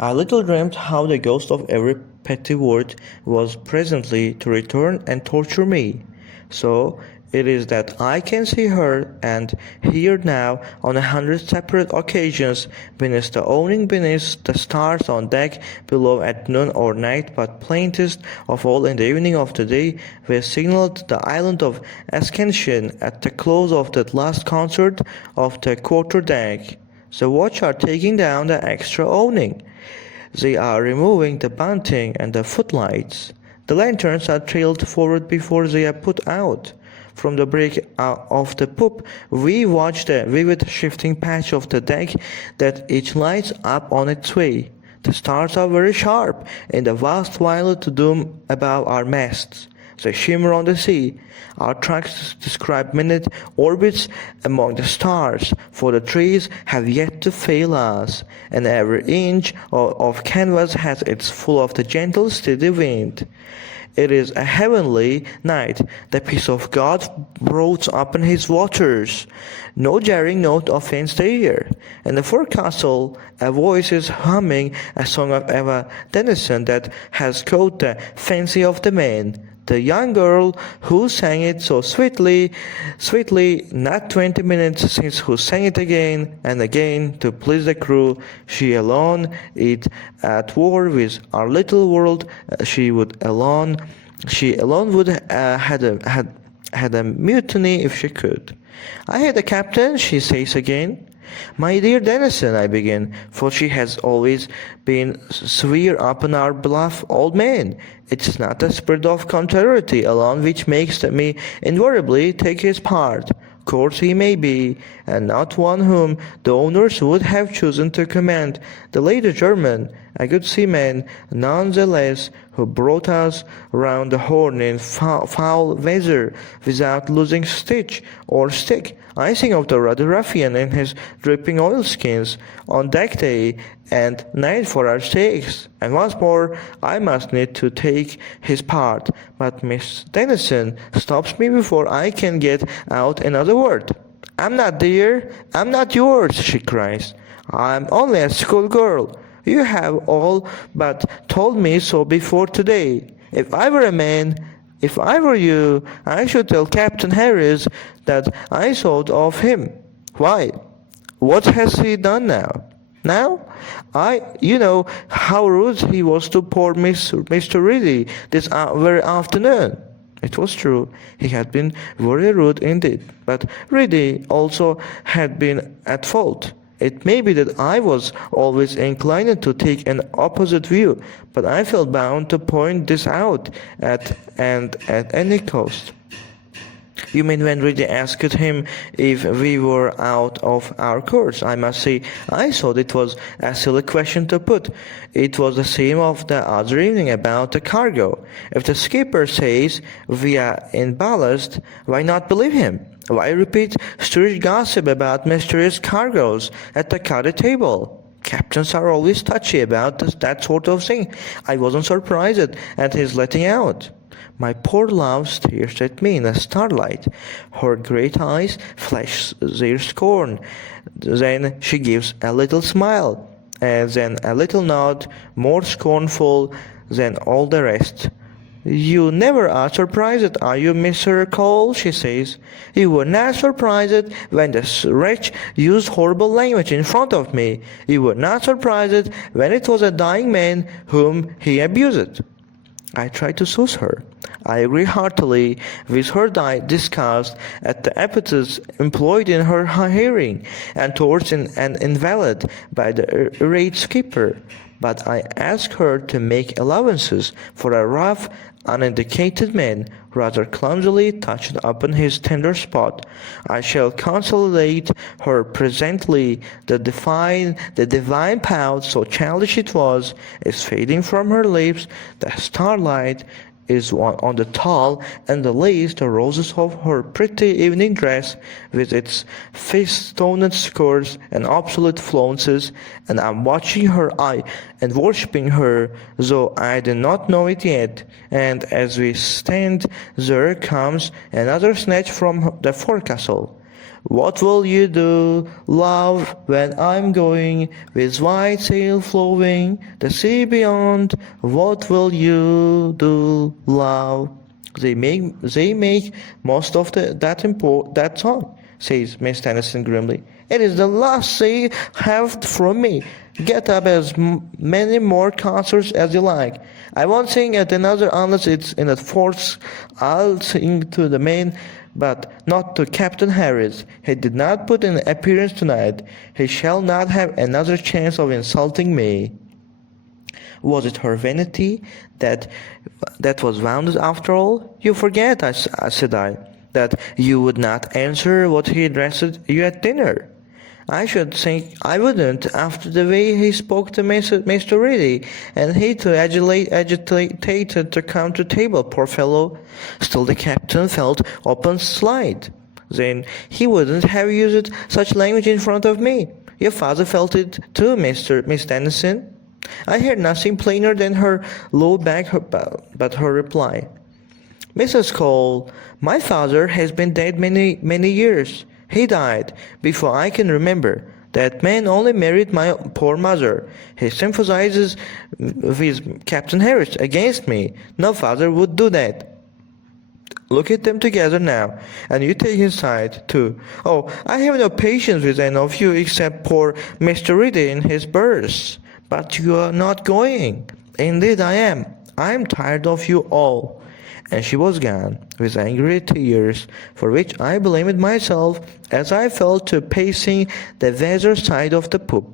I little dreamt how the ghost of every petty word was presently to return and torture me. So it is that I can see her and hear now on 100 separate occasions beneath the awning, beneath the stars on deck below at noon or night, but plainest of all in the evening of the day we signalled the island of Ascension at the close of that last concert of the quarter-deck. The watch are taking down the extra awning. They are removing the bunting and the footlights. The lanterns are trailed forward before they are put out. From the break of the poop, we watch the vivid shifting patch of the deck that each lights up on its way. The stars are very sharp in the vast violet dome above our masts. They shimmer on the sea. Our tracks describe minute orbits among the stars, for the trees have yet to fail us, and every inch of canvas has its full of the gentle, steady wind. It is a heavenly night. The peace of God roars up in his waters. No jarring note offends the ear. In the forecastle, a voice is humming a song of Eva Denison that has caught the fancy of the men. The young girl who sang it so sweetly, not 20 minutes since, who sang it again and again to please the crew. She alone is at war with our little world. She alone would had a mutiny if she could. I had a captain, she says again. My dear Denison, I begin, for she has always been swear upon our bluff old man. It's not the spirit of contrariety alone which makes me invariably take his part. Course he may be, and not one whom the owners would have chosen to command. The late German, a good seaman, none the less, who brought us round the Horn in foul weather, without losing stitch or stick. I think of the ruddy ruffian in his dripping oilskins, on deck day and night for our sakes, and once more I must need to take his part. But Miss Denison stops me before I can get out another word. I'm not dear, I'm not yours, she cries. I'm only a schoolgirl. You have all but told me so before today. If I were a man, if I were you, I should tell Captain Harris that I thought of him. Why? What has he done now? Now? You know how rude he was to poor Mr. Reedy this very afternoon. It was true, he had been very rude indeed, but Reedy also had been at fault. It may be that I was always inclined to take an opposite view, but I felt bound to point this out at any cost. You mean when Reedy asked him if we were out of our course? I must say, I thought it was a silly question to put. It was the same of the other evening about the cargo. If the skipper says we are in ballast, why not believe him? Why repeat strange gossip about mysterious cargoes at the cuddy table? Captains are always touchy about that sort of thing. I wasn't surprised at his letting out. My poor love stares at me in the starlight. Her great eyes flash their scorn. Then she gives a little smile, and then a little nod, more scornful than all the rest. You never are surprised, are you, Mr. Cole? She says. You were not surprised when the wretch used horrible language in front of me. You were not surprised when it was a dying man whom he abused. I try to soothe her. I agree heartily with her disgust at the epithets employed in her hearing and towards an invalid by the irate skipper, but I ask her to make allowances for a rough, uneducated man rather clumsily touched upon his tender spot. I shall consolidate her presently. The divine pout, so childish it was, is fading from her lips. The starlight is on the tall and the lace, the roses of her pretty evening dress, with its festoned skirts and obsolete flounces, and I'm watching her eye and worshipping her, though I do not know it yet. And as we stand, there comes another snatch from the forecastle. What will you do, love, when I'm going, with white sail flowing, the sea beyond? What will you do, love? They make most of that song, says Miss Tennyson grimly. It is the last they have from me. Get up many more concerts as you like. I won't sing at another unless it's in a fourth. I'll sing to the main, but not to Captain Harris. He did not put in an appearance tonight. He shall not have another chance of insulting me. Was it her vanity that was wounded after all? You forget, said I, that you would not answer what he addressed you at dinner. I should think I wouldn't, after the way he spoke to Mr. Reedy, and he too agitated to come to table, poor fellow. Still the captain felt open slight. Then he wouldn't have used such language in front of me. Your father felt it too, Miss Tennyson. I heard nothing plainer than her low back, but her reply. Mrs. Cole, my father has been dead many years. He died before I can remember. That man only married my poor mother. He sympathizes with Captain Harris against me. No father would do that. Look at them together now, and you take his side, too. Oh, I have no patience with any of you except poor Mr. Reedy in his berth. But you are not going. Indeed I am. I am tired of you all. And she was gone, with angry tears, for which I blamed myself, as I fell to pacing the weather side of the poop.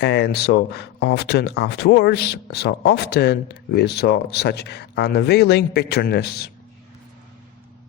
And so often afterwards, so often we saw such unavailing bitterness.